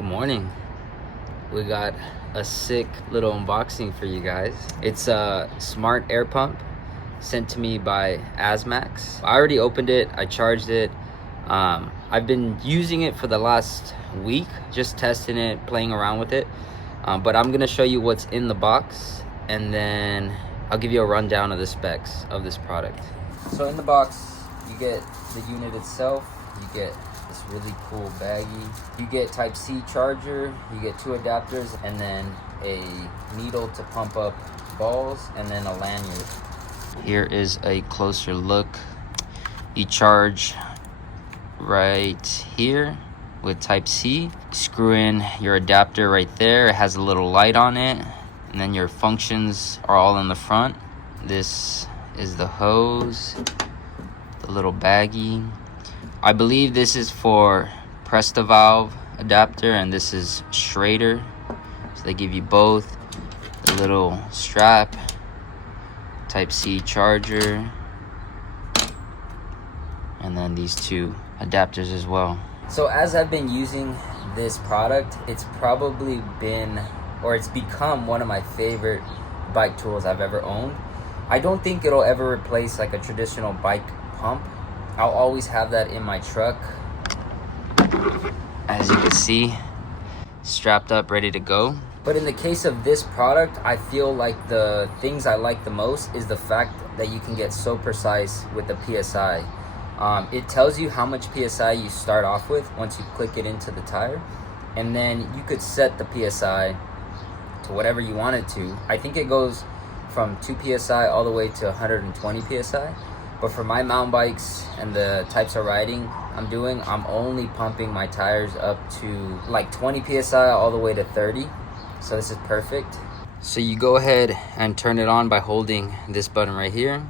Good morning. We got a sick little unboxing for you guys. It's a smart air pump sent to me by Asmax. I already opened it, I charged it. I've been using it for the last week, just testing it, playing around with it. But I'm gonna show you what's in the box, and then I'll give you a rundown of the specs of this product. So in the box, you get the unit itself, you get this really cool baggie, you get Type-C charger, you get 2 adapters, and then a needle to pump up balls, and then a lanyard. Here is a closer look. You charge right here with Type-C. Screw in your adapter right there. It has a little light on it, and then your functions are all in the front. This is the hose, the little baggie. I believe this is for Presta valve adapter, and this is Schrader. So they give you both. The little strap, Type-C charger, and then these 2 adapters as well. So as I've been using this product, it's probably been, or it's become one of my favorite bike tools I've ever owned. I don't think it'll ever replace like a traditional bike pump. I'll always have that in my truck. As you can see, strapped up, ready to go. But in the case of this product, I feel like the things I like the most is the fact that you can get so precise with the PSI. It tells you how much PSI you start off with once you click it into the tire. And then you could set the PSI to whatever you want it to. I think it goes from 2 PSI all the way to 120 PSI. But for my mountain bikes and the types of riding I'm doing, I'm only pumping my tires up to like 20 PSI all the way to 30. So this is perfect. So you go ahead and turn it on by holding this button right here.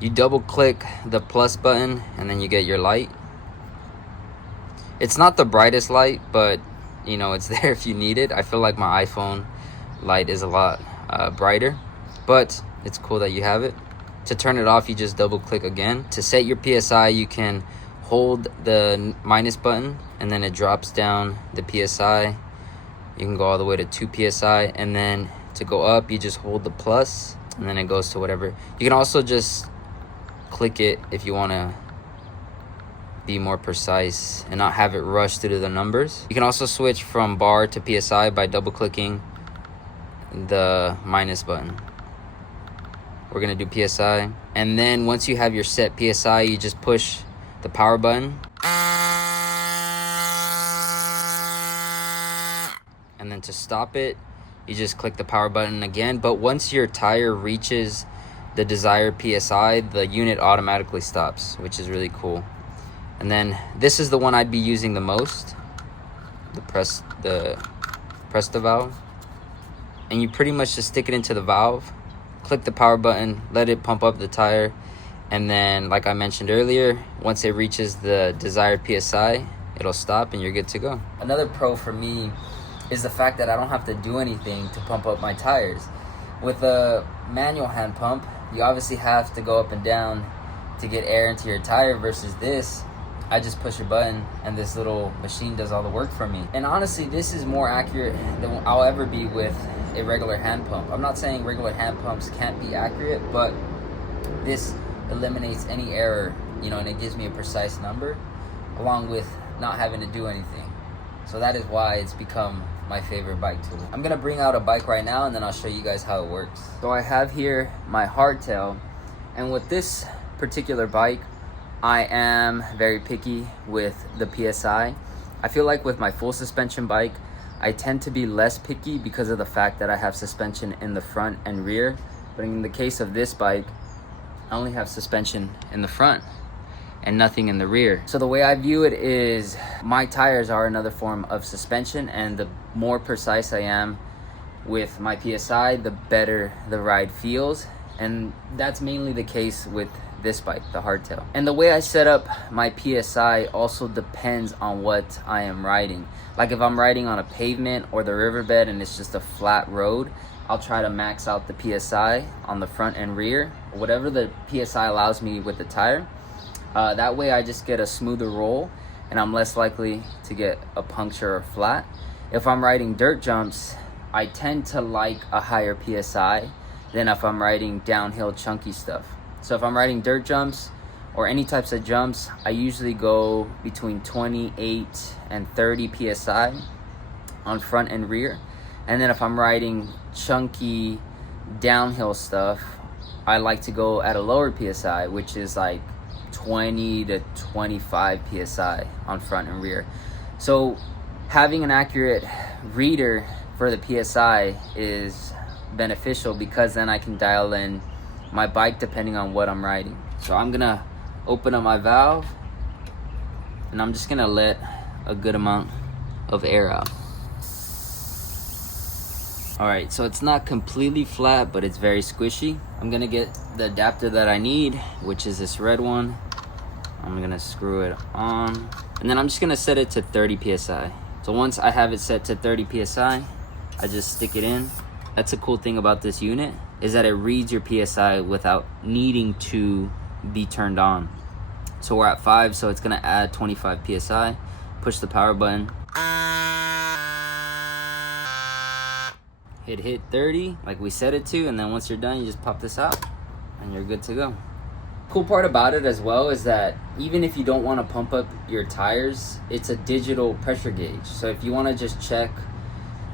You double click the plus button and then you get your light. It's not the brightest light, but you know, it's there if you need it. I feel like my iPhone light is a lot brighter, but it's cool that you have it. To turn it off, you just double click again. To set your PSI, you can hold the minus button and then it drops down the PSI. You can go all the way to 2 PSI, and then to go up, you just hold the plus and then it goes to whatever. You can also just click it if you want to be more precise and not have it rush through the numbers. You can also switch from bar to PSI by double clicking the minus button. We're gonna do PSI, and then once you have your set PSI, you just push the power button, and then to stop it, you just click the power button again. But once your tire reaches the desired PSI, the unit automatically stops, which is really cool. And then this is the one I'd be using the most, the Presta valve. And you pretty much just stick it into the valve, click the power button, let it pump up the tire, and then like I mentioned earlier, once it reaches the desired PSI, it'll stop and you're good to go. Another pro for me is the fact that I don't have to do anything to pump up my tires. With a manual hand pump, you obviously have to go up and down to get air into your tire, versus this, I just push a button and this little machine does all the work for me. And honestly, this is more accurate than I'll ever be with a regular hand pump. I'm not saying regular hand pumps can't be accurate, but this eliminates any error, you know, and it gives me a precise number along with not having to do anything. So that is why it's become my favorite bike tool. I'm gonna bring out a bike right now and then I'll show you guys how it works. So I have here my hardtail, and with this particular bike, I am very picky with the PSI. I feel like with my full suspension bike, I tend to be less picky because of the fact that I have suspension in the front and rear. But in the case of this bike, I only have suspension in the front and nothing in the rear. So the way I view it is my tires are another form of suspension, and the more precise I am with my PSI, the better the ride feels. And that's mainly the case with this bike, the hardtail. And the way I set up my PSI also depends on what I am riding. Like if I'm riding on a pavement or the riverbed and it's just a flat road, I'll try to max out the PSI on the front and rear, whatever the PSI allows me with the tire. That way I just get a smoother roll, and I'm less likely to get a puncture or flat. If I'm riding dirt jumps, I tend to like a higher PSI than if I'm riding downhill chunky stuff. So if I'm riding dirt jumps or any types of jumps, I usually go between 28 and 30 PSI on front and rear. And then if I'm riding chunky downhill stuff, I like to go at a lower PSI, which is like 20 to 25 PSI on front and rear. So having an accurate reader for the PSI is beneficial, because then I can dial in my bike depending on what I'm riding. So I'm gonna open up my valve, and I'm just gonna let a good amount of air out. All right, so it's not completely flat, but it's very squishy. I'm gonna get the adapter that I need, which is this red one. I'm gonna screw it on, and then I'm just gonna set it to 30 PSI. So once I have it set to 30 PSI, I just stick it in. That's a cool thing about this unit, is that it reads your PSI without needing to be turned on. So we're at 5, so it's gonna add 25 PSI. Push the power button. Hit 30 like we set it to, and then once you're done, you just pop this out and you're good to go. Cool part about it as well is that even if you don't want to pump up your tires, it's a digital pressure gauge. So if you want to just check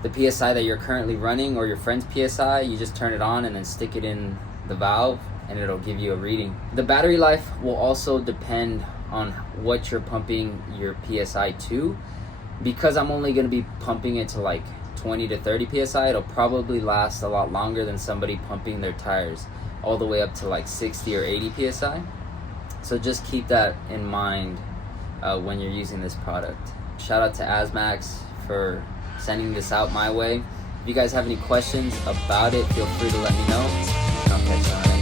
the PSI that you're currently running or your friend's PSI, you just turn it on and then stick it in the valve and it'll give you a reading. The battery life will also depend on what you're pumping your PSI to. Because I'm only going to be pumping it to like 20 to 30 PSI, it'll probably last a lot longer than somebody pumping their tires all the way up to like 60 or 80 PSI. So just keep that in mind when you're using this product. Shout out to Asmax for sending this out my way. If you guys have any questions about it, feel free to let me know, and I'll catch you on it.